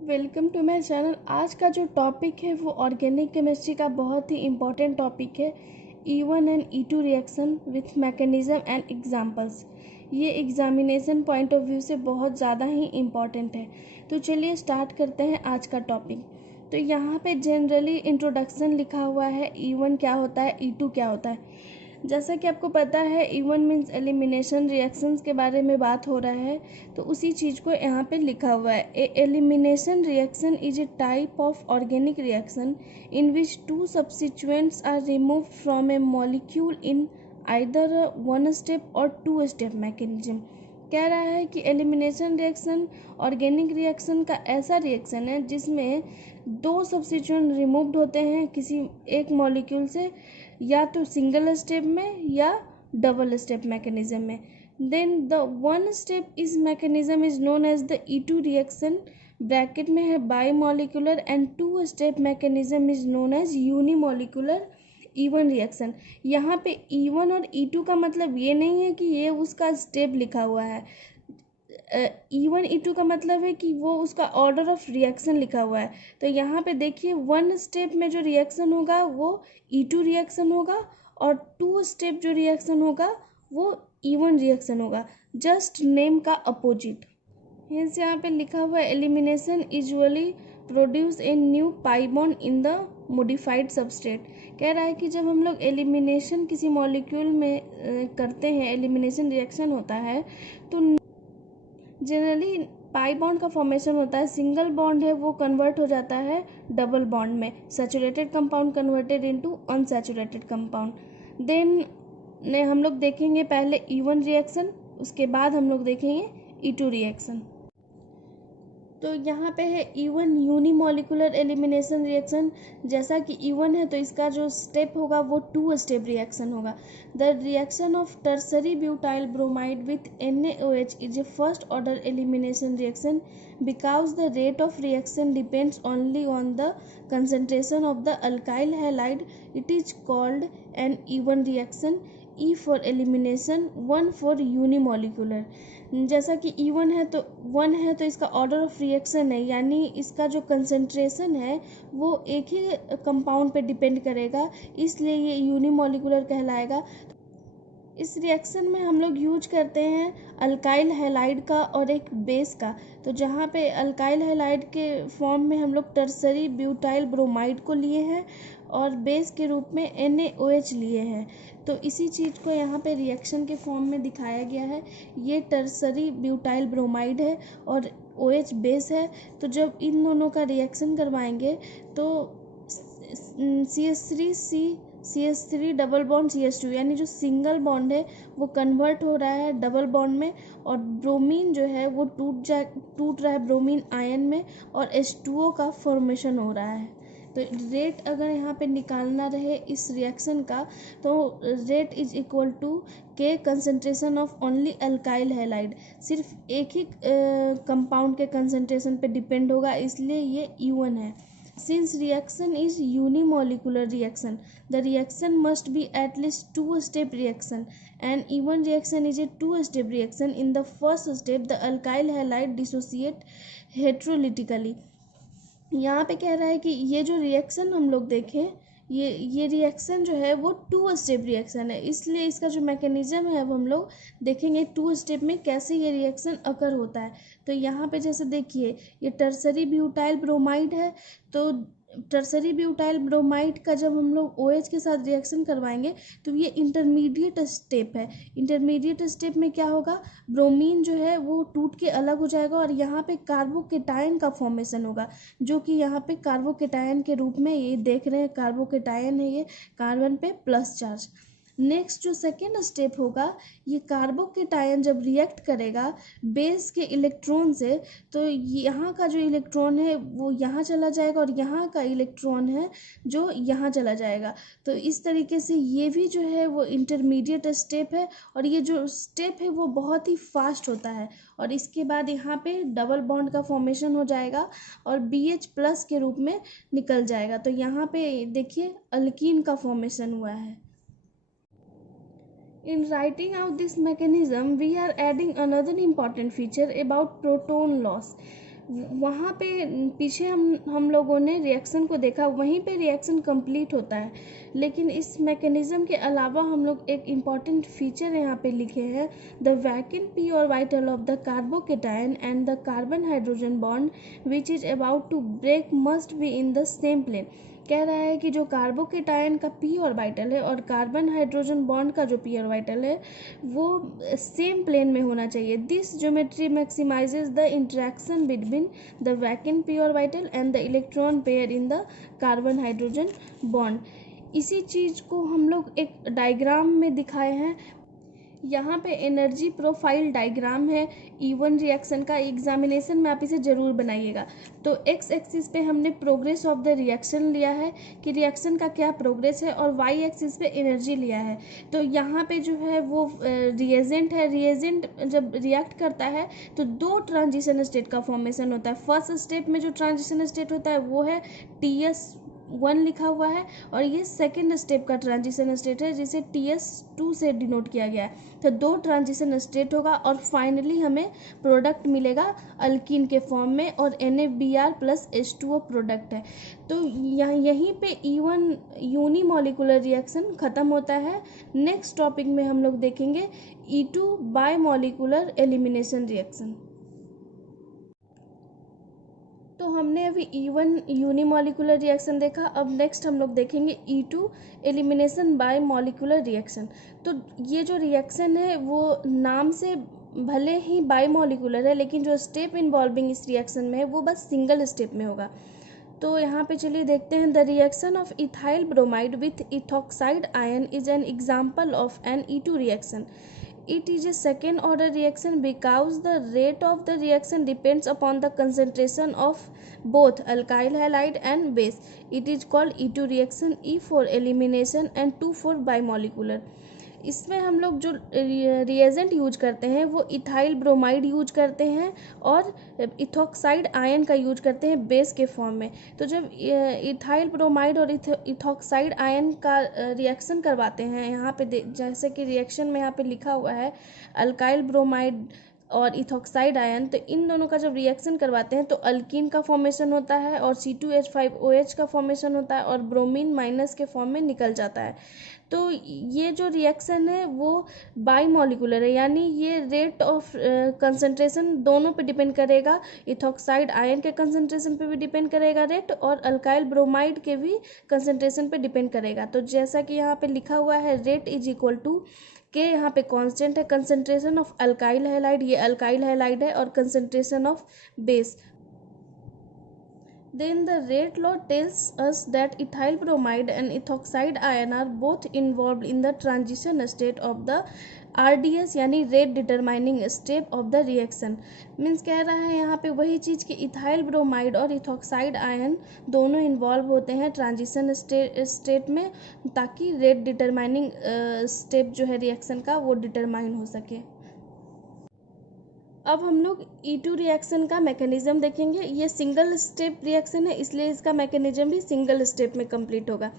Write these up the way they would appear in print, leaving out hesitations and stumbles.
Welcome to my channel. आज का जो टॉपिक है वो ऑर्गेनिक केमिस्ट्री का बहुत ही इम्पोर्टेंट टॉपिक है, E1 and E2 reaction with mechanism and examples. ये एग्जामिनेशन पॉइंट ऑफ व्यू से बहुत ज़्यादा ही इम्पॉर्टेंट है। तो चलिए स्टार्ट करते हैं आज का टॉपिक। तो यहाँ पे जनरली इंट्रोडक्शन लिखा हुआ है, E1 क्या होता है, E2 क्या होता है। जैसा कि आपको पता है E1 मीन्स एलिमिनेशन रिएक्शंस के बारे में बात हो रहा है, तो उसी चीज़ को यहाँ पे लिखा हुआ है। A elimination reaction is a type of organic reaction in which two substituents are remove from a molecule in either one step और टू स्टेप मैकेनिज्म। कह रहा है कि एलिमिनेशन रिएक्शन ऑर्गेनिक रिएक्शन का ऐसा रिएक्शन है जिसमें दो सब्स्टिट्यूएंट रिमूव्ड होते हैं किसी एक मॉलिक्यूल से, या तो सिंगल स्टेप में या डबल स्टेप मैकेनिज्म में। Then the one step is mechanism is known as the E2 reaction, bracket में है bimolecular, and two step mechanism is known as unimolecular E1 reaction. यहाँ पे E1 और E2 का मतलब ये नहीं है कि ये उसका स्टेप लिखा हुआ है। E1 E2 का मतलब है कि वो उसका ऑर्डर ऑफ रिएक्शन लिखा हुआ है। तो यहाँ पे देखिए, वन स्टेप में जो रिएक्शन होगा वो E2 रिएक्शन होगा, और टू स्टेप जो रिएक्शन होगा वो E1 रिएक्शन होगा, जस्ट नेम का अपोजिट। हेंस यहाँ पे लिखा हुआ है elimination usually produce a new pi bond in the modified substrate. कह रहा है कि जब हम लोग एलिमिनेशन किसी मॉलिक्यूल में करते हैं, एलिमिनेशन रिएक्शन होता है, तो जनरली पाई बॉन्ड का फॉर्मेशन होता है। सिंगल बॉन्ड है वो कन्वर्ट हो जाता है डबल बॉन्ड में, saturated compound converted into unsaturated compound. Then ने हम लोग देखेंगे पहले E1 रिएक्शन, उसके बाद हम लोग देखेंगे E2 रिएक्शन। तो यहाँ पे है E1 यूनिमॉलिकुलर एलिमिनेशन रिएक्शन। जैसा कि E1 है तो इसका जो स्टेप होगा वो टू स्टेप रिएक्शन होगा। The reaction of tertiary butyl bromide with NaOH is a first order elimination reaction because the rate of reaction depends only on the concentration of the alkyl halide. It is called an E1 reaction. E for elimination, 1 for unimolecular। जैसा कि E1 है तो 1 है तो इसका order of reaction है, यानी इसका जो कंसंट्रेशन है वो एक ही कंपाउंड पे डिपेंड करेगा, इसलिए ये यूनिमॉलिकुलर कहलाएगा। इस रिएक्शन में हम लोग यूज करते हैं अल्काइल हैलाइड का और एक बेस का। तो जहाँ पे अल्काइल हैलाइड के फॉर्म में हम लोग टर्सरी ब्यूटाइल ब्रोमाइड को लिए हैं और बेस के रूप में NaOH लिए हैं। तो इसी चीज़ को यहाँ पे रिएक्शन के फॉर्म में दिखाया गया है। ये टर्सरी ब्यूटाइल ब्रोमाइड है और OH बेस है। तो जब इन दोनों का रिएक्शन करवाएंगे तो CH3 डबल बॉन्ड CH2, यानी जो सिंगल बॉन्ड है वो कन्वर्ट हो रहा है डबल बॉन्ड में, और ब्रोमीन जो है वो टूट रहा है ब्रोमीन आयन में, और H2O का फॉर्मेशन हो रहा है। तो रेट अगर यहाँ पे निकालना रहे इस रिएक्शन का, तो rate is equal to K concentration of only alkyl halide. सिर्फ एक ही कंपाउंड के कंसनट्रेशन पे डिपेंड होगा, इसलिए ये E1 है। Since reaction is unimolecular reaction, the reaction must be at least two-step reaction, and E1 reaction is a two-step reaction. In the first step, the alkyl halide dissociate heterolytically. यहाँ पे कह रहा है कि ये जो रिएक्शन हम लोग देखें, ये रिएक्शन जो है वो टू स्टेप रिएक्शन है, इसलिए इसका जो मैकेनिज्म है अब हम लोग देखेंगे टू स्टेप में कैसे ये रिएक्शन अकर होता है। तो यहाँ पे जैसे देखिए, ये टर्सरी ब्यूटाइल ब्रोमाइड है, तो टर्सरी ब्यूटाइल ब्रोमाइड का जब हम लोग OH के साथ रिएक्शन करवाएंगे तो ये इंटरमीडिएट स्टेप है। इंटरमीडिएट स्टेप में क्या होगा, ब्रोमीन जो है वो टूट के अलग हो जाएगा और यहाँ पे कार्बोकेटायन का फॉर्मेशन होगा, जो कि यहाँ पे कार्बोकेटायन के रूप में ये देख रहे हैं, कार्बोकेटायन है ये, कार्बन पे प्लस चार्ज। नेक्स्ट जो सेकेंड स्टेप होगा, ये कार्बोकेटायन जब रिएक्ट करेगा बेस के इलेक्ट्रॉन से, तो यहाँ का जो इलेक्ट्रॉन है वो यहाँ चला जाएगा और यहाँ का इलेक्ट्रॉन है जो यहाँ चला जाएगा। तो इस तरीके से ये भी जो है वो इंटरमीडिएट स्टेप है, और ये जो स्टेप है वो बहुत ही फास्ट होता है। और इसके बाद यहाँ पे डबल बॉन्ड का फॉर्मेशन हो जाएगा और BH प्लस के रूप में निकल जाएगा। तो यहाँ पे देखिए अल्कीन का फॉर्मेशन हुआ है। In writing out this mechanism, we are adding another important feature about proton loss. वहाँ पे पीछे हम लोगों ने रिएक्शन को देखा, वहीं पे रिएक्शन कंप्लीट होता है। लेकिन इस मैकेनिज्म के अलावा हम लोग एक इम्पॉर्टेंट फीचर यहाँ पे लिखे हैं, the vacant P orbital of the carbocation and the carbon hydrogen bond which is about to break must be in the same plane. कह रहा है कि जो कार्बोकेटायन का पी ऑर्बिटल है और कार्बन हाइड्रोजन बॉन्ड का जो पी ऑर्बिटल है वो सेम प्लेन में होना चाहिए। This geometry maximises the interaction between the vacant P orbital and the electron pair in the carbon hydrogen bond. इसी चीज़ को हम लोग एक डायग्राम में दिखाए हैं। यहाँ पे एनर्जी प्रोफाइल डायग्राम है E1 रिएक्शन का। एग्जामिनेशन में आप इसे ज़रूर बनाइएगा। तो एक्स एक्सिस पे हमने प्रोग्रेस ऑफ द रिएक्शन लिया है कि रिएक्शन का क्या प्रोग्रेस है, और वाई एक्सिस पे एनर्जी लिया है। तो यहाँ पे जो है वो रिएजेंट है। रिएजेंट जब रिएक्ट करता है तो दो ट्रांजिशन स्टेट का फॉर्मेशन होता है। फर्स्ट स्टेप में जो ट्रांजिशन स्टेट होता है वो है TS1 लिखा हुआ है, और ये सेकेंड स्टेप का ट्रांजिशन स्टेट है जिसे TS2 से डिनोट किया गया है। तो दो ट्रांजिशन स्टेट होगा और फाइनली हमें प्रोडक्ट मिलेगा अल्कीन के फॉर्म में, और NaBr प्लस H2O प्रोडक्ट है। तो यहीं पे E1 यूनिमोलिकुलर रिएक्शन ख़त्म होता है। नेक्स्ट टॉपिक में हम लोग देखेंगे E2 बायमोलिकुलर एलिमिनेशन रिएक्शन। तो हमने अभी E1 यूनिमोलिकुलर रिएक्शन देखा। अब नेक्स्ट हम लोग देखेंगे E2 elimination by molecular reaction. तो ये जो रिएक्शन है वो नाम से भले ही बाय मॉलिकुलर है, लेकिन जो स्टेप इन्वॉल्विंग इस रिएक्शन में है वो बस सिंगल स्टेप में होगा। तो यहाँ पे चलिए देखते हैं। The reaction of ethyl bromide with ethoxide ion is an example of an E2 reaction. It is a second order reaction because the rate of the reaction depends upon the concentration of both alkyl halide and base. It is called E2 reaction, E for elimination and 2 for bimolecular. इसमें हम लोग जो reagent use करते हैं वो ethyl bromide use करते हैं और इथॉक्साइड आयन का यूज करते हैं बेस के फॉर्म में। तो जब इथाइल ब्रोमाइड और इथॉक्साइड आयन का रिएक्शन करवाते हैं, यहाँ पे जैसे कि रिएक्शन में यहाँ पे लिखा हुआ है अल्काइल ब्रोमाइड और इथॉक्साइड आयन, तो इन दोनों का जब रिएक्शन करवाते हैं तो अल्कीन का फॉर्मेशन होता है और C2H5OH का फॉर्मेशन होता है और ब्रोमीन माइनस के फॉर्म में निकल जाता है। तो ये जो रिएक्शन है वो बाईमॉलिकुलर है, यानी ये रेट ऑफ कंसंट्रेशन दोनों पे डिपेंड करेगा। इथॉक्साइड आयन के कंसंट्रेशन पे भी डिपेंड करेगा रेट, और अल्काइल ब्रोमाइड के भी कंसंट्रेशन पे डिपेंड करेगा। तो जैसा कि यहाँ पे लिखा हुआ है रेट इज इक्वल टू के, यहाँ पे कांस्टेंट है कंसंट्रेशन ऑफ अल्काइल हैलाइड, ये अल्काइल हैलाइड है, और concentration of base. Then the rate law tells us that ethyl bromide and ethoxide ion are both involved in the transition state of the RDS यानी rate determining step of the reaction. Means कह रहा है यहाँ पे वही चीज़ कि ethyl bromide और ethoxide ion दोनों इन्वॉल्व होते हैं ट्रांजिशन स्टेट में, ताकि रेट डिटरमाइनिंग स्टेप जो है रिएक्शन का वो डिटरमाइन हो सके। अब हम लोग E2 रिएक्शन का मैकेनिज्म देखेंगे। ये सिंगल स्टेप रिएक्शन है, इसलिए इसका मैकेनिज्म भी सिंगल स्टेप में कंप्लीट होगा।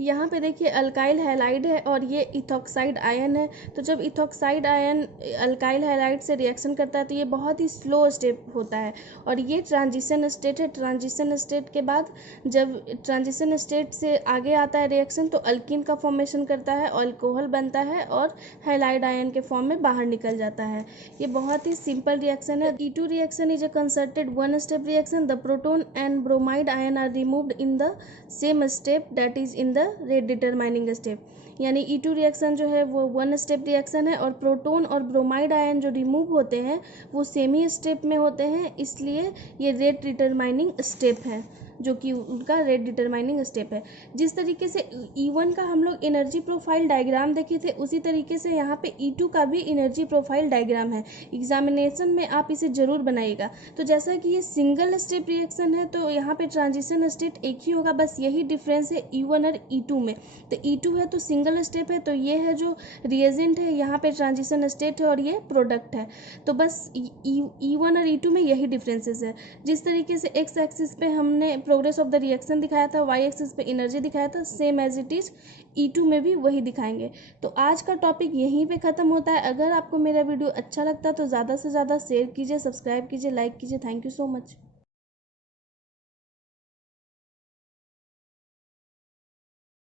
यहाँ पे देखिए अल्काइल हैलाइड है और ये इथॉक्साइड आयन है। तो जब इथॉक्साइड आयन अल्काइल हैलाइड से रिएक्शन करता है तो ये बहुत ही स्लो स्टेप होता है, और ये ट्रांजिशन स्टेट है। ट्रांजिशन स्टेट के बाद जब ट्रांजिशन स्टेट से आगे आता है रिएक्शन तो अल्कीन का फॉर्मेशन करता है, अल्कोहल बनता है और हैलाइड आयन के फॉर्म में बाहर निकल जाता है। ये बहुत ही सिंपल रिएक्शन है। E2 reaction is a concerted one step reaction. The proton and bromide ion are removed in the same step that is in the rate determining step. यानी E2 रिएक्शन जो है वो वन स्टेप रिएक्शन है, और proton और bromide ion जो remove होते हैं वो सेम ही स्टेप में होते हैं, इसलिए ये रेट डिटरमाइनिंग स्टेप है, जो कि उनका रेट डिटरमाइनिंग स्टेप है। जिस तरीके से E1 का हम लोग एनर्जी प्रोफाइल डायग्राम देखे थे, उसी तरीके से यहाँ पे E2 का भी एनर्जी प्रोफाइल डायग्राम है। एग्जामिनेशन में आप इसे ज़रूर बनाइएगा। तो जैसा कि ये सिंगल स्टेप रिएक्शन है तो यहाँ पे ट्रांजिशन स्टेट एक ही होगा, बस यही डिफरेंस है E1 और E2 में। तो E2 है तो सिंगल स्टेप है, तो ये है जो रिएजेंट है, यहाँ पे ट्रांजिशन स्टेट है और ये प्रोडक्ट है। तो बस E1 और E2 में यही डिफरेंसेस है। जिस तरीके से एक्स एक्सिस पे हमने प्रोग्रेस ऑफ द रिएक्शन दिखाया था, वाई एक्सिस पे एनर्जी दिखाया था, same as it is E2 में भी वही दिखाएंगे। तो आज का टॉपिक यहीं पे ख़त्म होता है। अगर आपको मेरा वीडियो अच्छा लगता है तो ज़्यादा से ज़्यादा शेयर कीजिए, सब्सक्राइब कीजिए, लाइक कीजिए। Thank you so much.